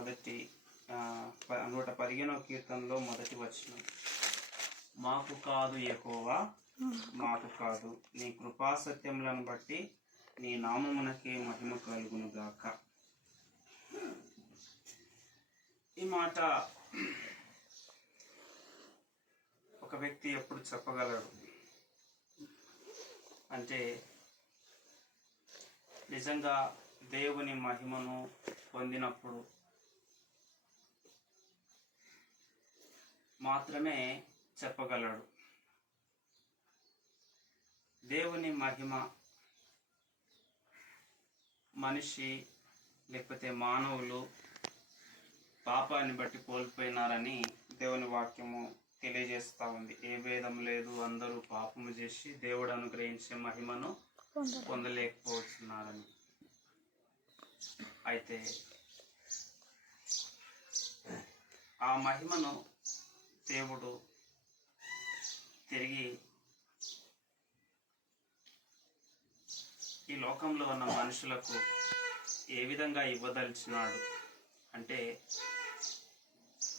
మొదటి 115వ కీర్తనలో మొదటి వచనం, మాకు కాదు యెహోవా, మాకు కాదు, నీ కృపా సత్యములను బట్టి నీ నామమునకే మహిమ కలుగును గాక. ఈ మాట ఒక వ్యక్తి ఎప్పుడు చెప్పగలడు అంటే, నిజంగా దేవుని మహిమను పొందినప్పుడు మాత్రమే చెప్పగలడు. దేవుని మహిమ మనిషి లేకపోతే మానవులు పాపాన్ని బట్టి కోల్పోయినారని దేవుని వాక్యము తెలియజేస్తూ ఉంది. ఏ భేదం లేదు, అందరూ పాపము చేసి దేవుడు అనుగ్రహించే మహిమను పొందలేకపోతున్నారని. అయితే ఆ మహిమను దేవుడు తిరిగి ఈ లోకంలో ఉన్న మనుషులకు ఏ విధంగా ఇవ్వదలిచినాడు అంటే,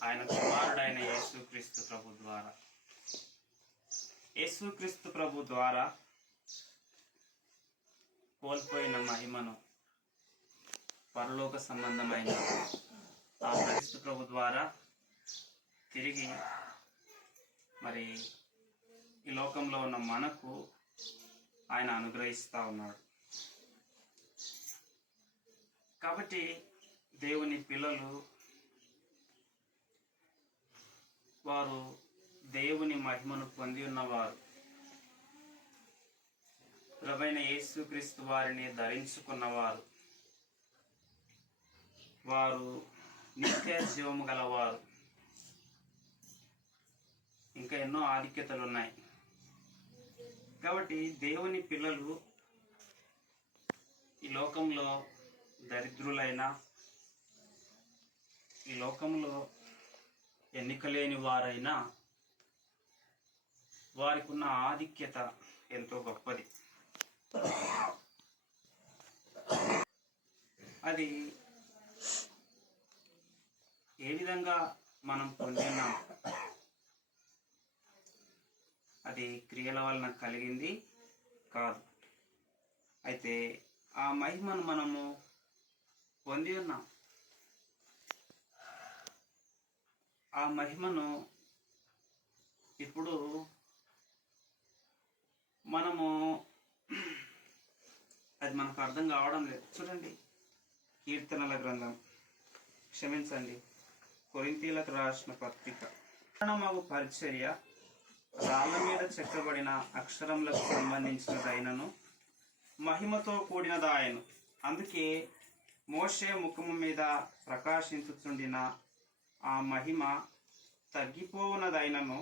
ఆయన కుమారుడైన యేసుక్రీస్తు ప్రభు ద్వారా. యేసుక్రీస్తు ప్రభు ద్వారా కోల్పోయిన మహిమను, పరలోక సంబంధమైన ఆ క్రీస్తు ప్రభు ద్వారా తిరిగి మరి ఈ లోకంలో ఉన్న మనకు ఆయన అనుగ్రహిస్తూ ఉన్నాడు. కాబట్టి దేవుని పిల్లలు వారు దేవుని మహిమను పొంది ఉన్నవారు, ప్రభువైన యేసుక్రీస్తు వారిని ధరించుకున్నవారు, వారు నిత్య జీవము గలవారు. ఇంకా ఎన్నో ఆధిక్యతలు ఉన్నాయి. కాబట్టి దేవుని పిల్లలు ఈ లోకంలో దరిద్రులైన, ఈ లోకంలో ఎన్నికలేని వారైనా వారికి ఉన్న ఆధిక్యత ఎంతో గొప్పది. అది ఏ విధంగా మనం పొందినాం, అది క్రియల వలన కలిగింది కాదు. అయితే ఆ మహిమను మనము పొంది ఉన్నాం. ఆ మహిమను ఇప్పుడు మనము అది మనకు అర్థం కావడం లేదు. చూడండి, కీర్తనల గ్రంథం, క్షమించండి, కొరింథీయులకు రాసిన పత్రిక, మగు పరిచర్య రాళ్ళ మీద చెక్కబడిన అక్షరములకు సంబంధించినదైనను మహిమతో కూడినదాయను. అందుకే మోషే ముఖము మీద ప్రకాశించుచుండిన ఆ మహిమ తగ్గిపోవునదైనను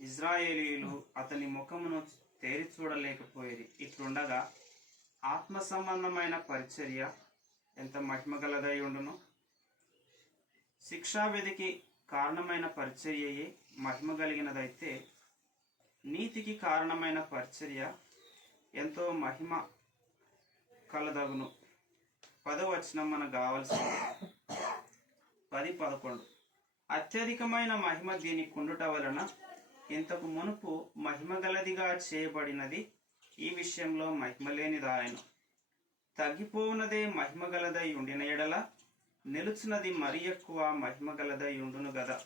ఇజ్రాయేలీయులు అతని ముఖమును తేరి చూడలేకపోయేది. ఇట్లుండగా ఆత్మ సంబంధమైన పరిచర్య ఎంత మహిమగలదై ఉండును. శిక్షావిధికి కారణమైన పరిచర్యయే మహిమ కలిగినదైతే, నీతికి కారణమైన పరిచర్య ఎంతో మహిమ కలదగును. 10వ వచనం మనకు కావాల్సింది. 10-11 అత్యధికమైన మహిమ దీని కుండుట వలన ఇంతకు మునుపు మహిమగలదిగా చేయబడినది ఈ విషయంలో మహిమలేనిదాయను. తగ్గిపోవునదే మహిమగలదై ఉండిన ఎడల నిలుచున్నది మరి ఎక్కువ మహిమగలదై ఉండును గదా.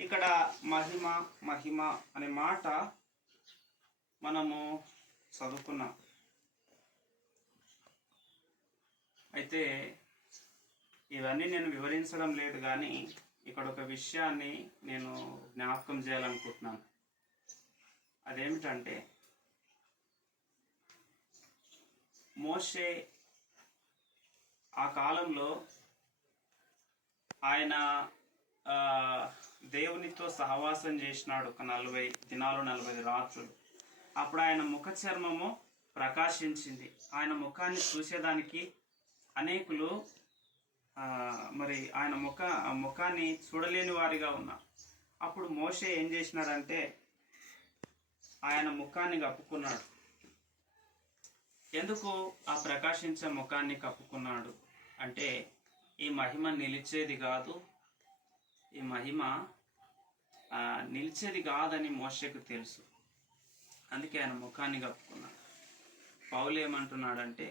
ఇక్కడ మహిమ మహిమ అనే మాట మనము చదువుకున్నాం. అయితే ఇవన్నీ నేను వివరించడం లేదు, కానీ ఇక్కడ ఒక విషయాన్ని నేను జ్ఞాపకం చేయాలనుకుంటున్నాను. అదేమిటంటే, మోషే ఆ కాలంలో ఆయన దేవునితో సహవాసం చేసినాడు ఒక 40 దినాలు 40 రాత్రులు. అప్పుడు ఆయన ముఖ చర్మము ప్రకాశించింది. ఆయన ముఖాన్ని చూసేదానికి అనేకులు మరి ఆయన ముఖాన్ని చూడలేని వారిగా ఉన్నారు. అప్పుడు మోషే ఏం చేసినాడంటే, ఆయన ముఖాన్ని కప్పుకున్నాడు. ఎందుకు ఆ ప్రకాశించే ముఖాన్ని కప్పుకున్నాడు అంటే, ఈ మహిమ నిలిచేది కాదు, ఈ మహిమ నిలిచేది కాదని మోషేకు తెలుసు. అందుకే ఆయన ముఖాన్ని కప్పుకున్నాడు. పౌలు ఏమంటున్నాడంటే,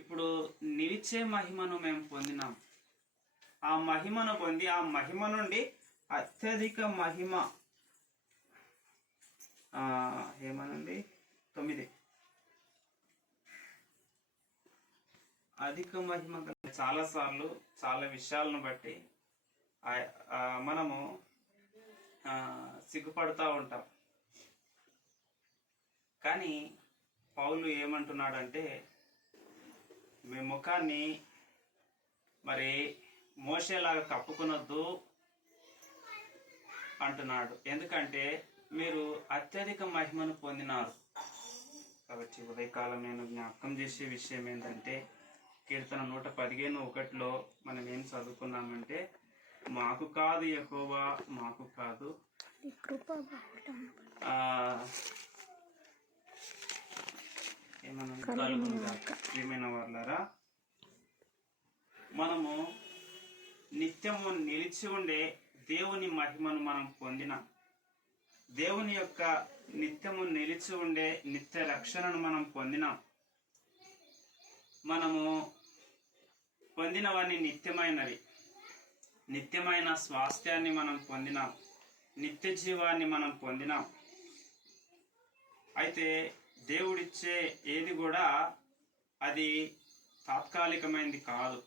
ఇప్పుడు నిలిచే మహిమను మేము పొందినాం. ఆ మహిమను పొంది ఆ మహిమ నుండి అత్యధిక మహిమ ఏమనండి 9 అధిక మహిమ చాలాసార్లు చాలా విషయాలను బట్టి మనము సిగ్గుపడుతూ ఉంటాం. కానీ పౌలు ఏమంటున్నాడంటే, మీ ముఖాన్ని మరి మోషేలాగా కప్పుకొనొద్దు అంటున్నాడు. ఎందుకంటే మీరు అత్యధిక మహిమను పొందినారు. కాబట్టి ఉదయకాలం నేను జ్ఞాపకం చేసే విషయం ఏంటంటే, కీర్తన 115:1 మనం ఏం చదువుకున్నామంటే, మాకు కాదు యెహోవా, మాకు కాదు ఏమన్నా ప్రియమైన వాళ్ళారా, మనము నిత్యము నిలిచి ఉండే దేవుని మహిమను మనం పొందినాం. దేవుని యొక్క నిత్యము నిలిచి ఉండే నిత్య రక్షణను మనం పొందినాం. మనము పొందినవన్నీ నిత్యమైనవి. నిత్యమైన స్వాస్థ్యాన్ని మనం పొందినాం. నిత్య జీవాన్ని మనం పొందినాం. అయితే దేవుడిచ్చే ఏది కూడా అది తాత్కాలికమైనది కాదు,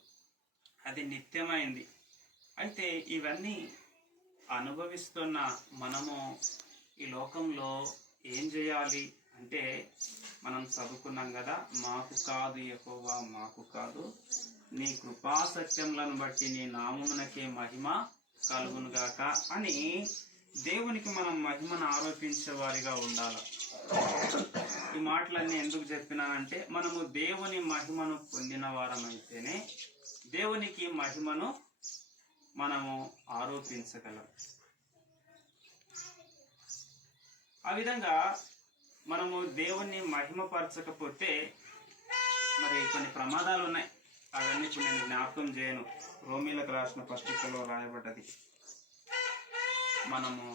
అది నిత్యమైంది. అయితే ఇవన్నీ అనుభవిస్తున్న మనము ఈ లోకంలో ఏం చేయాలి అంటే, మనం చదువుకున్నాం కదా, మాకు కాదు యెహోవా, మాకు కాదు, నీ కృపా సత్యములను బట్టి నీ నామమునకే మహిమ కలుగునుగాక అని దేవునికి మనం మహిమను ఆరోపించే వారిగా ఉండాలి. ఈ మాటలన్నీ ఎందుకు చెప్పినానంటే, మనము దేవుని మహిమను పొందిన వారమైతేనే దేవునికి మహిమను మనము ఆరోపించగలం. ఆ విధంగా మనము దేవుణ్ణి మహిమపరచకపోతే మరి కొన్ని ప్రమాదాలు ఉన్నాయి. అవన్నీ ఇప్పుడు నేను జ్ఞాపకం చేయను. రోమీలకు రాసిన పత్రికలో రాయబడ్డది. మనము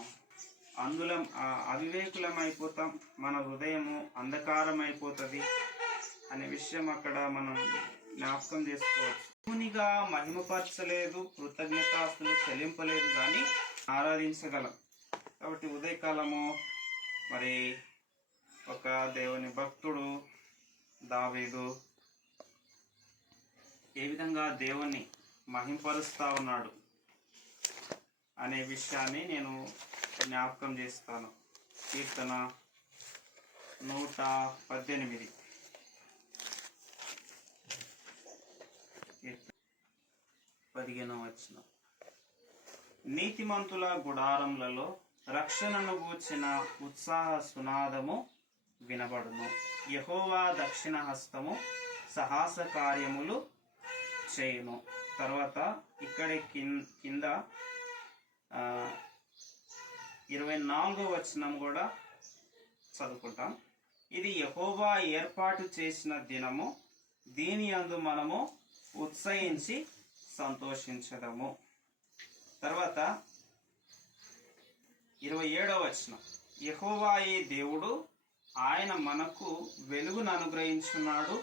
అవివేకులం అయిపోతాం, మన హృదయము అంధకారం అయిపోతుంది అనే విషయం అక్కడ మనం జ్ఞాపకం చేసుకోవచ్చు. దేవునిగా మహిమపరచలేదు, కృతజ్ఞతాస్తులు చెల్లింపలేదు, కానీ ఆరాధించగలం. కాబట్టి ఉదయకాలము మరి ఒక దేవుని భక్తుడు దావీదు ఏ విధంగా దేవుణ్ణి మహింపరుస్తా ఉన్నాడు అనే విషయాన్ని నేను జ్ఞాపకం చేస్తాను. కీర్తన 118 15 నీతిమంతుల గుడారములలో రక్షణను గూర్చిన ఉత్సాహ సునాదము వినబడును. యెహోవా దక్షిణ హస్తము సాహస కార్యములు చేయును. తర్వాత ఇక్కడే కింద 24వ వచనం కూడా చదువుకుంటాం. ఇది యెహోవా ఏర్పాటు చేసిన దినము, దీని యందు మనము ఉత్సహించి సంతోషించదము. తర్వాత 27వ వచనం, యెహోవాయే దేవుడు, ఆయన మనకు వెలుగును అనుగ్రహించున్నాడు.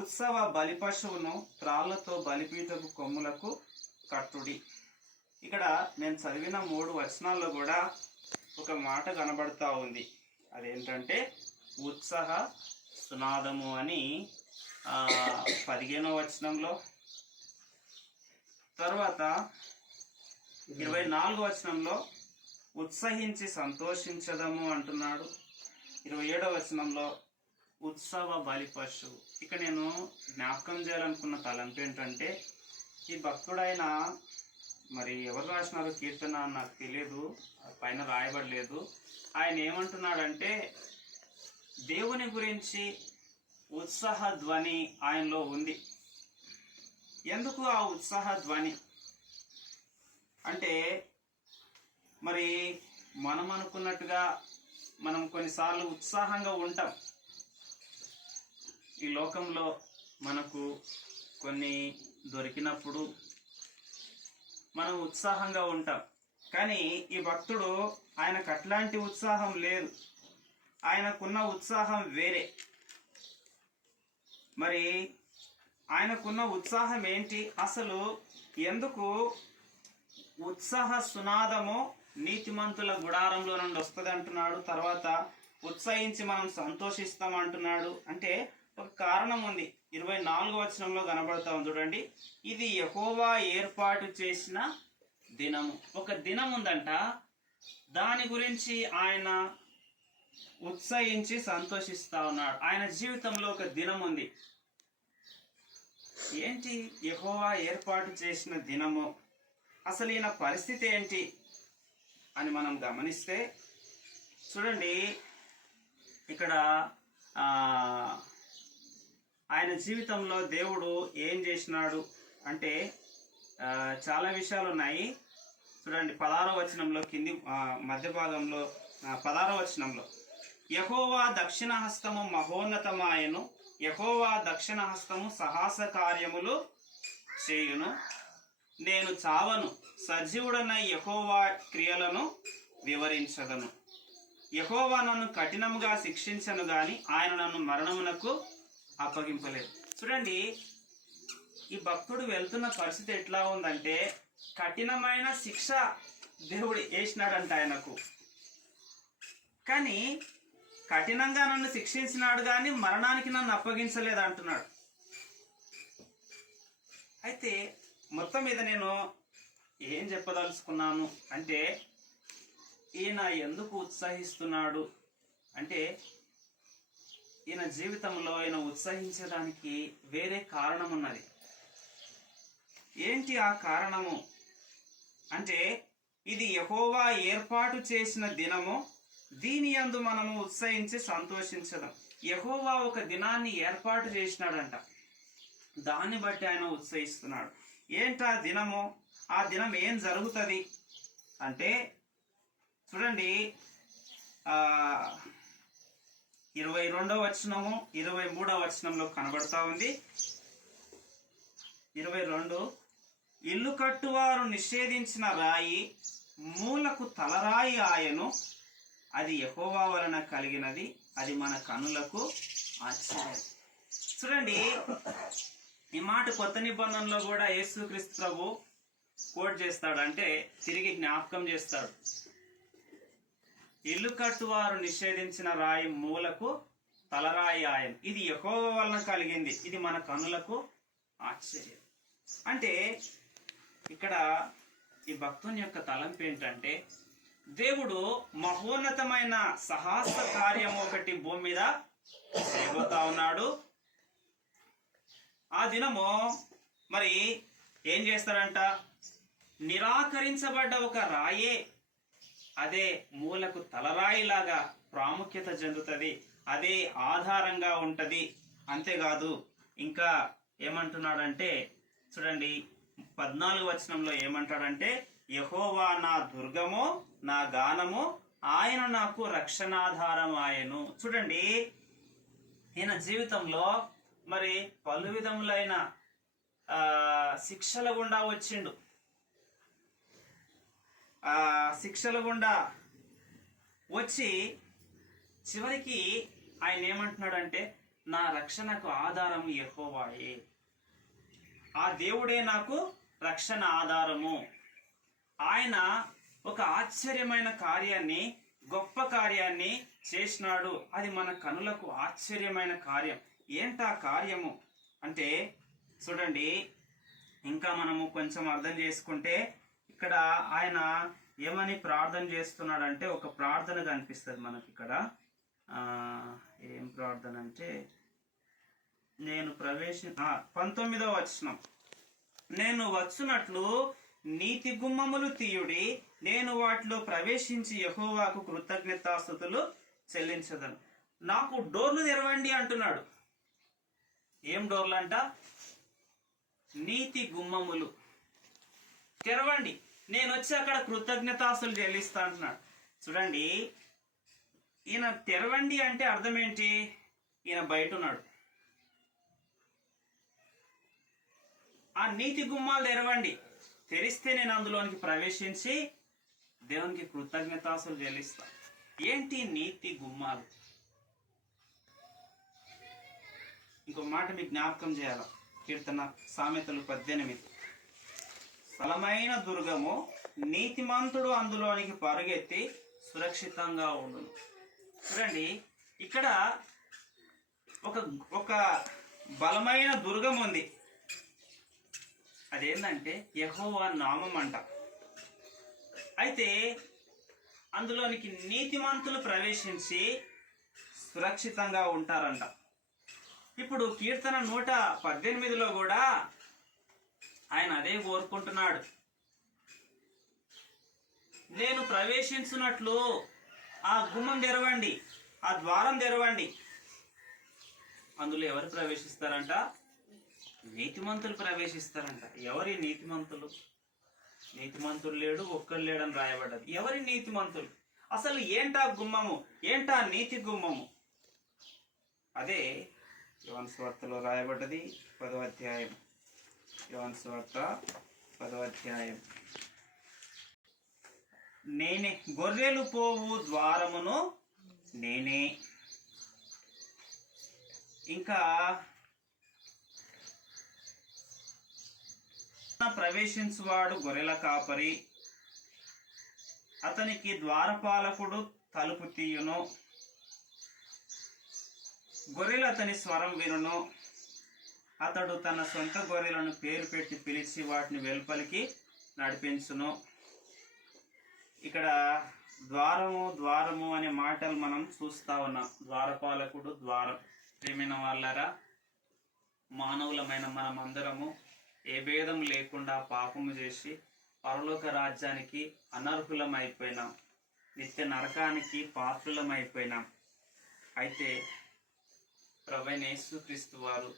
ఉత్సవ బలిపశువును త్రాళ్లతో బలిపీఠపు కొమ్ములకు కట్టుడి. ఇక్కడ నేను చదివిన 3 వచనాల్లో కూడా ఒక మాట కనబడతా ఉంది. అదేంటంటే ఉత్సాహ సునాదము అని 15వ వచనంలో, తర్వాత 24వ వచనంలో ఉత్సహించి సంతోషించదము అంటున్నాడు. 27వ వచనంలో ఉత్సవ బలి పశువు. ఇక నేను జ్ఞాపకం చేయాలనుకున్న తలంపు ఏంటంటే, ఈ భక్తుడైన మరి ఎవరు రాసినారో కీర్తన నాకు తెలియదు, పైన రాయబడలేదు. ఆయన ఏమంటున్నాడంటే, దేవుని గురించి ఉత్సాహ ధ్వని ఆయనలో ఉంది. ఎందుకు ఆ ఉత్సాహ ధ్వని అంటే, మరి మనం అనుకున్నట్టుగా మనం కొన్నిసార్లు ఉత్సాహంగా ఉంటాం. ఈ లోకంలో మనకు కొన్ని దొరికినప్పుడు మనం ఉత్సాహంగా ఉంటాం. కానీ ఈ భక్తుడు ఆయనకు అట్లాంటి ఉత్సాహం లేదు. ఆయనకున్న ఉత్సాహం వేరే. మరి ఆయనకున్న ఉత్సాహం ఏంటి? అసలు ఎందుకు ఉత్సాహ సునాదము నీతిమంతుల గుడారంలో నుండి వస్తుంది అంటున్నాడు? తర్వాత ఉత్సహించి మనం సంతోషిస్తాం అంటున్నాడు. అంటే ఒక కారణం ఉంది. 24వ వచనంలో కనబడతా ఉంది చూడండి. ఇది యెహోవా ఏర్పాటు చేసిన దినము. ఒక దినం ఉందంట, దాని గురించి ఆయన ఉత్సహించి సంతోషిస్తా ఉన్నాడు. ఆయన జీవితంలో ఒక దినం ఉంది. ఏంటి యెహోవా ఏర్పాటు చేసిన దినము? అసలు ఈయన పరిస్థితి ఏంటి అని మనం గమనిస్తే చూడండి, ఇక్కడ ఆయన జీవితంలో దేవుడు ఏం చేసినాడు అంటే చాలా విషయాలు ఉన్నాయి. చూడండి 16వ వచనంలో కింది మధ్య భాగంలో 16వ వచనంలో, యెహోవా దక్షిణ హస్తము మహోన్నతమాయను, యెహోవా దక్షిణ హస్తము సాహస కార్యములు చేయును, నేను చావను, సజీవుడనై యెహోవా క్రియలను వివరించదను. యెహోవా నన్ను కఠినముగా శిక్షించను గాని ఆయన నన్ను మరణమునకు అప్పగింపలేదు. చూడండి, ఈ భక్తుడు వెళ్తున్న పరిస్థితి ఎట్లా ఉందంటే కఠినమైన శిక్ష దేవుడు వేసినాడంట ఆయనకు. కానీ కఠినంగా నన్ను శిక్షించినాడు కానీ మరణానికి నన్ను అప్పగించలేదు అంటున్నాడు. అయితే మొత్తం మీద నేను ఏం చెప్పదలుచుకున్నాను అంటే, ఈయన ఎందుకు ఉత్సహిస్తున్నాడు అంటే, ఈయన జీవితంలో ఈయన ఉత్సహించడానికి వేరే కారణం ఉన్నది. ఏంటి ఆ కారణము అంటే, ఇది యెహోవా ఏర్పాటు చేసిన దినము, దీని యందు మనము ఉత్సహించి సంతోషించడం. యెహోవా ఒక దినాన్ని ఏర్పాటు చేసినాడంట, దాన్ని బట్టి ఆయన ఉత్సహిస్తున్నాడు. ఏంటా దినము? ఆ దినం ఏం జరుగుతుంది అంటే చూడండి, 22వ వచనము 23వ వచనంలో కనబడతా ఉంది. 22, ఇల్లు కట్టువారు నిషేధించిన రాయి మూలకు తలరాయి ఆయను, అది యెహోవా వలన కలిగినది, అది మన కనులకు ఆశ్చర్యం. చూడండి, ఈ మాట కొత్త నిబంధనలో కూడా యేసుక్రీస్తు ప్రభు కోట్ చేస్తాడు, అంటే తిరిగి జ్ఞాపకం చేస్తాడు. ఇల్లు కట్టువారు నిషేధించిన రాయి మూలకు తలరాయి ఆయన, ఇది యెహోవా వలన కలిగింది, ఇది మన కనులకు ఆశ్చర్యం. అంటే ఇక్కడ ఈ భక్తుని యొక్క తలంపు ఏంటంటే, దేవుడు మహోన్నతమైన సాహస కార్యము ఒకటి భూమి మీద చేయబోతా ఉన్నాడు. ఆ దినము మరి ఏం చేస్తాడంట? నిరాకరించబడ్డ ఒక రాయే అదే మూలకు తలరాయిలాగా ప్రాముఖ్యత చెందుతుంది, అదే ఆధారంగా ఉంటది. అంతేకాదు ఇంకా ఏమంటున్నాడంటే చూడండి, 14వ వచనంలో ఏమంటాడంటే, యెహోవా నా దుర్గము, నా గానము, ఆయన నాకు రక్షణాధారం ఆయను. చూడండి, ఈయన జీవితంలో మరి పలు విధములైన శిక్షల గుండా వచ్చిండు. శిక్షల గుండా వచ్చి చివరికి ఆయన ఏమంటున్నాడంటే, నా రక్షణకు ఆధారము యెహోవాయే, ఆ దేవుడే నాకు రక్షణ ఆధారము. ఆయన ఒక ఆశ్చర్యమైన కార్యాన్ని, గొప్ప కార్యాన్ని చేసినాడు, అది మన కనులకు ఆశ్చర్యమైన కార్యం. ఏంటా కార్యము అంటే చూడండి, ఇంకా మనము కొంచెం అర్థం చేసుకుంటే ఇక్కడ ఆయన ఏమని ప్రార్థన చేస్తున్నాడంటే, ఒక ప్రార్థన కనిపిస్తుంది మనకి ఇక్కడ. ఏం ప్రార్థన అంటే, నేను 19వ వచనం, నేను వచ్చునట్లు నీతి గుమ్మములు తీయుడి, నేను వాటిలో ప్రవేశించి యెహోవాకు కృతజ్ఞతాస్తుతులు చెల్లించదను. నాకు డోర్లు తెరవండి అంటున్నాడు. ఏం డోర్లు అంట? నీతి గుమ్మములు తెరవండి, నేను వచ్చి అక్కడ కృతజ్ఞతాస్తులు చెల్లిస్తా అంటున్నాడు. చూడండి, ఈయన తెరవండి అంటే అర్థం ఏంటి? ఈయన బయట ఉన్నాడు. ఆ నీతి గుమ్మాలు తెరవండి. తెరిస్తే నేను అందులోనికి ప్రవేశించి దేవునికి కృతజ్ఞతాసులు చెల్లిస్తా. ఏంటి నీతి గుమ్మాలు? ఇంకో మాట మీకు జ్ఞాపకం చేయాల. కీర్తన సామెతలు 18. స్థలమైన దుర్గము, నీతిమంతుడు అందులోనికి పరుగెత్తి సురక్షితంగా ఉండును. చూడండి, ఇక్కడ ఒక బలమైన దుర్గం ఉంది. అదేంటంటే యెహోవా నామం అంట. అయితే అందులోనికి నీతిమంతులు ప్రవేశించి సురక్షితంగా ఉంటారంట. ఇప్పుడు కీర్తన 118లో కూడా ఆయన అదే కోరుకుంటున్నాడు. నేను ప్రవేశించున్నట్లు ఆ గుమ్మం తెరవండి, ఆ ద్వారం తెరవండి. అందులో ఎవరు ప్రవేశిస్తారంట? నీతిమంతులు ప్రవేశిస్తారంట. ఎవరి నీతిమంతులు? నీతిమంతులు లేడు, ఒక్కడు లేడని రాయబడ్డది. ఎవరి నీతిమంతులు? అసలు ఏంటా గుమ్మము? ఏంటా నీతి గుమ్మము? అదే యోహాను సువార్తలో రాయబడ్డది 10వ అధ్యాయం. యోహాను సువార్త 10వ అధ్యాయం. నేనే గొర్రెలు పోవు ద్వారమును నేనే. ఇంకా ప్రవేశించువాడు గొర్రెల కాపరి, అతనికి ద్వారపాలకుడు తలుపు తీయును, గొర్రెలు అతని స్వరం వినును, అతడు తన సొంత గొర్రెలను పేరు పెట్టి పిలిచి వాటిని వెలుపలికి నడిపించును. ఇక్కడ ద్వారము ద్వారము అనే మాటలు మనం చూస్తా ఉన్నాం. ద్వారపాలకుడు, ద్వారం. ప్రియమైన వాళ్ళారా, మానవులమైన మనం అందరము ఏ భేదం లేకుండా పాపము చేసి పరలోక రాజ్యానికి అనర్హులమైపోయినాం, నిత్య నరకానికి పాత్రులమైపోయినాం. అయితే ప్రభువైన యేసుక్రీస్తు వారు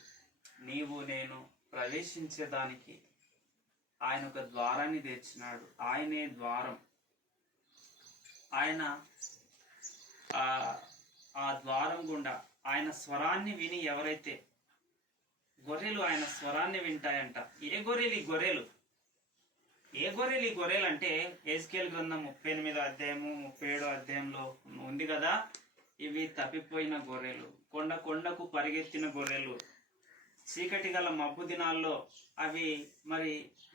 నీవు నేను ప్రవేశించేదానికి ఆయన ఒక ద్వారాన్ని తెచ్చినాడు. ఆయనే ద్వారం. ఆయన ఆ ద్వారం గుండా ఆయన స్వరాన్ని విని ఎవరైతే గొర్రెలు ఆయన స్వరాన్ని వింటాయంట. ఏ గొర్రెలు ఈ గొర్రెలు? ఏ గొర్రెలు ఈ గొర్రెలు అంటే ఎహెజ్కేలు గ్రంథం 38వ అధ్యాయము 37వ అధ్యాయంలో ఉంది కదా. ఇవి తప్పిపోయిన గొర్రెలు, కొండకు పరిగెత్తిన గొర్రెలు, చీకటి గల మబ్బు దినాల్లో అవి మరి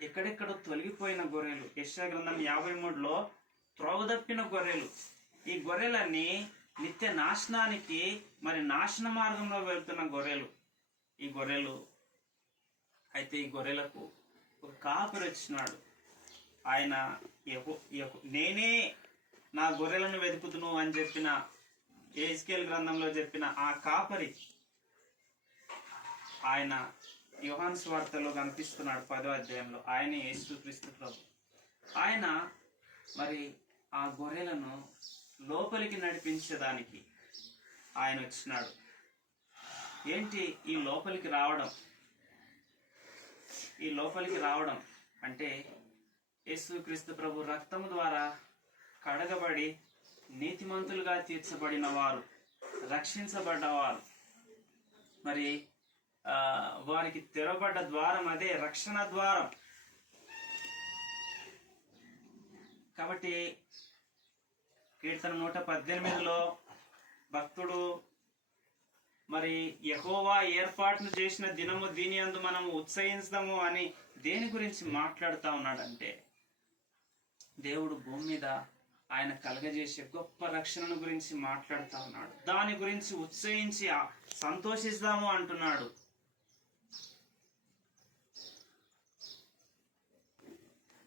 ఎక్కడెక్కడో తొలగిపోయిన గొర్రెలు. యెషయా గ్రంథం 53లో త్రోవదప్పిన గొర్రెలు. ఈ గొర్రెలన్నీ నిత్య నాశనానికి మరి నాశన మార్గంలో వెళ్తున్న గొర్రెలు ఈ గొర్రెలు. అయితే ఈ గొర్రెలకు ఒక కాపరి వచ్చినాడు. ఆయన నేనే నా గొర్రెలను వెతుకుతును అని చెప్పిన ఎహెజ్కేలు గ్రంథంలో చెప్పిన ఆ కాపరి ఆయన యోహాను సువార్తలో కనిపిస్తున్నాడు 10వ అధ్యాయంలో. ఆయన యేసుక్రీస్తు ప్రభు. ఆయన మరి ఆ గొర్రెలను లోపలికి నడిపించడానికి ఆయన వచ్చినాడు. ఏంటి ఈ లోపలికి రావడం? ఈ లోపలికి రావడం అంటే యేసుక్రీస్తు ప్రభు రక్తము ద్వారా కడగబడి నీతిమంతులుగా తీర్చబడిన వారు, రక్షించబడ్డవారు. మరి వారికి తెరవబడ్డ ద్వారం అదే రక్షణ ద్వారం. కాబట్టి కీర్తన 118లో భక్తుడు మరి యెహోవా ఏర్పాటును చేసిన దినము దీని యందు మనము ఉత్సహించదము అని దేని గురించి మాట్లాడుతూ ఉన్నాడంటే, దేవుడు భూమి మీద ఆయన కలగజేసే గొప్ప రక్షణను గురించి మాట్లాడుతూ ఉన్నాడు. దాని గురించి ఉత్సహించి సంతోషిస్తాము అంటున్నాడు.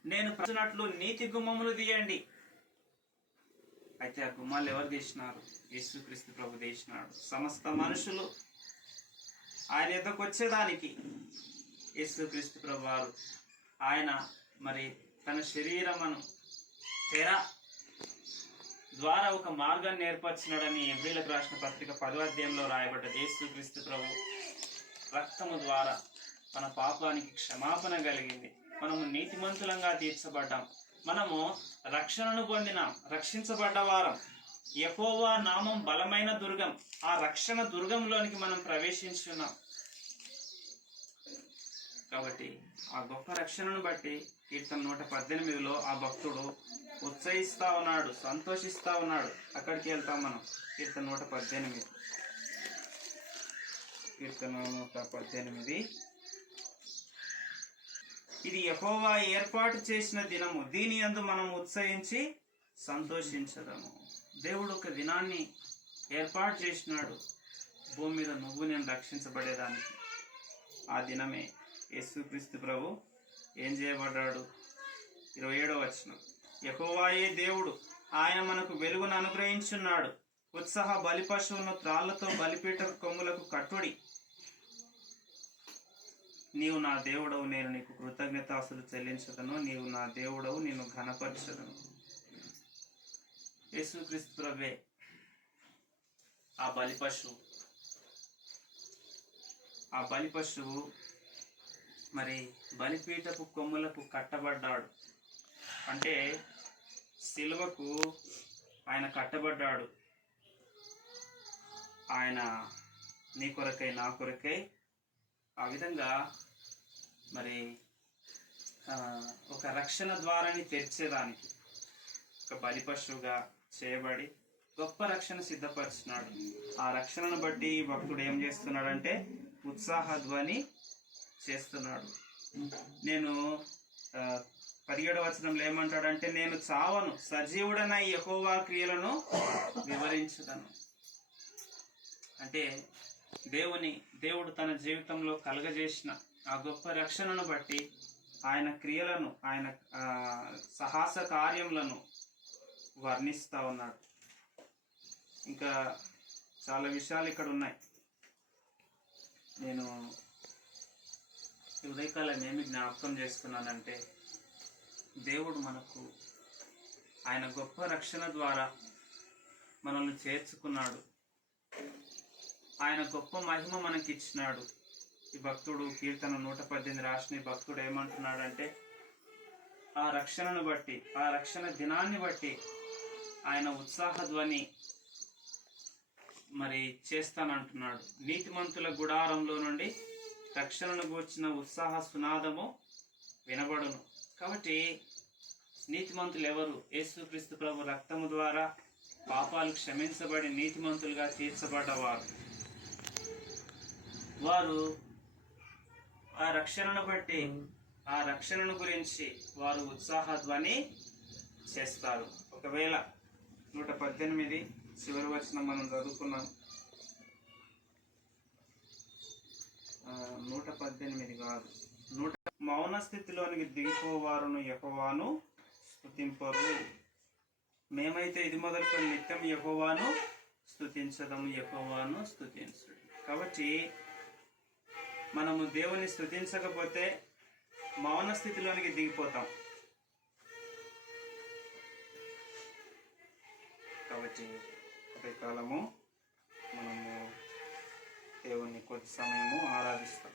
నేను ప్రచునట్లు నీతి గుమ్మములు తీయండి. అయితే ఆ గుమ్మాలు ఎవరు తీసినారు? యేసుక్రీస్తు ప్రభు తీసినాడు. సమస్త మనుషులు ఆయన ఎద్దకు వచ్చేదానికి యేసుక్రీస్తు ప్రభు వారు ఆయన మరి తన శరీరమును తెర ద్వారా ఒక మార్గాన్ని ఏర్పరిచినాడని ఎబ్రీలకు రాసిన పత్రిక 10వ అధ్యాయంలో రాయబడ్డది. యేసుక్రీస్తు ప్రభు రక్తము ద్వారా మన పాపానికి క్షమాపణ కలిగింది. మనము నీతిమంతులంగా తీర్చబడ్డాం. మనము రక్షణను పొందినాం, రక్షించబడ్డవారం. యెహోవా నామం బలమైన దుర్గం. ఆ రక్షణ దుర్గంలోనికి మనం ప్రవేశించున్నాం. కాబట్టి ఆ గొప్ప రక్షణను బట్టి కీర్తన 118లో ఆ భక్తుడు ఉత్సహిస్తా ఉన్నాడు, సంతోషిస్తా ఉన్నాడు. అక్కడికి వెళ్తాం మనం. కీర్తన 118, కీర్తన 118. ఇది యెహోవా ఏర్పాటు చేసిన దినము, దీని యందు మనం ఉత్సహించి సంతోషించదము. దేవుడు ఒక దినాన్ని ఏర్పాటు చేసినాడు భూమి మీద నువ్వు నేను రక్షించబడేదానికి. ఆ దినమే యేసుక్రీస్తు ప్రభు ఏం చేయబడ్డాడు? 27వ వచనం, యెహోవాయే దేవుడు, ఆయన మనకు వెలుగును అనుగ్రహించున్నాడు. ఉత్సాహ బలి పశువులను త్రాళ్లతో బలిపీఠ కొమ్ములకు కట్టుడి. నీవు నా దేవుడవు, నేను నీకు కృతజ్ఞతాస్తులు చెల్లించదను. నీవు నా దేవుడవు, నేను ఘనపరచదను. యేసుక్రీస్తు ప్రభువే ఆ బలి పశువు. ఆ బలి పశువు మరి బలిపీఠపు కొమ్ములకు కట్టబడ్డాడు. అంటే సిలువకు ఆయన కట్టబడ్డాడు. ఆయన నీ కొరకై నా కొరకై ఆ విధంగా మరి ఒక రక్షణ ద్వారాన్ని తెరిచేదానికి ఒక బలి పశువుగా చేయబడి గొప్ప రక్షణ సిద్ధపరిచినాడు. ఆ రక్షణను బట్టి భక్తుడు ఏం చేస్తున్నాడంటే ఉత్సాహ ధ్వని చేస్తున్నాడు. నేను 17వ వచనంలో ఏమంటాడంటే, నేను చావను, సజీవుడనై యెహోవా క్రియలను వివరించుదను. అంటే దేవుడు తన జీవితంలో కలగజేసిన ఆ గొప్ప రక్షణను బట్టి ఆయన క్రియలను, ఆయన సాహస కార్యములను వర్ణిస్తూ ఉన్నాడు. ఇంకా చాలా విషయాలు ఇక్కడ ఉన్నాయి. నేను ఉదయకాలం ఏమి జ్ఞాపకం చేస్తున్నానంటే, దేవుడు మనకు ఆయన గొప్ప రక్షణ ద్వారా మనల్ని చేర్చుకున్నాడు. ఆయన గొప్ప మహిమ మనకి ఇచ్చినాడు. ఈ భక్తుడు కీర్తన 118 రాసిన భక్తుడు ఏమంటున్నాడంటే, ఆ రక్షణను బట్టి, ఆ రక్షణ దినాన్ని బట్టి ఆయన ఉత్సాహ ధ్వని మరి చేస్తానంటున్నాడు. నీతిమంతుల గుడారంలో నుండి రక్షణను గూర్చిన ఉత్సాహ సునాదము వినబడును. కాబట్టి నీతిమంతులు ఎవరు? యేసుక్రీస్తు ప్రభు రక్తము ద్వారా పాపాలు క్షమించబడి నీతిమంతులుగా తీర్చబడ్డవారు. వారు ఆ రక్షణను బట్టి, ఆ రక్షణను గురించి వారు ఉత్సాహ ధ్వని చేస్తారు. ఒకవేళ 118 చివరి వచనం మనం చదువుకున్నాం. 118 కాదు, మౌన స్థితిలోనికి దిగిపోవారును యెహోవాను స్తుతింపరు. మేమైతే ఇది మొదలుకొని నిత్యం యెహోవాను స్తుతించదము, యెహోవాను స్తుతించడు. కాబట్టి మనము దేవుని స్తుతించకపోతే మౌన స్థితిలోనికి దిగిపోతాం. కాబట్టి అదే కాలము మనము దేవుని కొద్ది సమయము ఆరాధిస్తాం.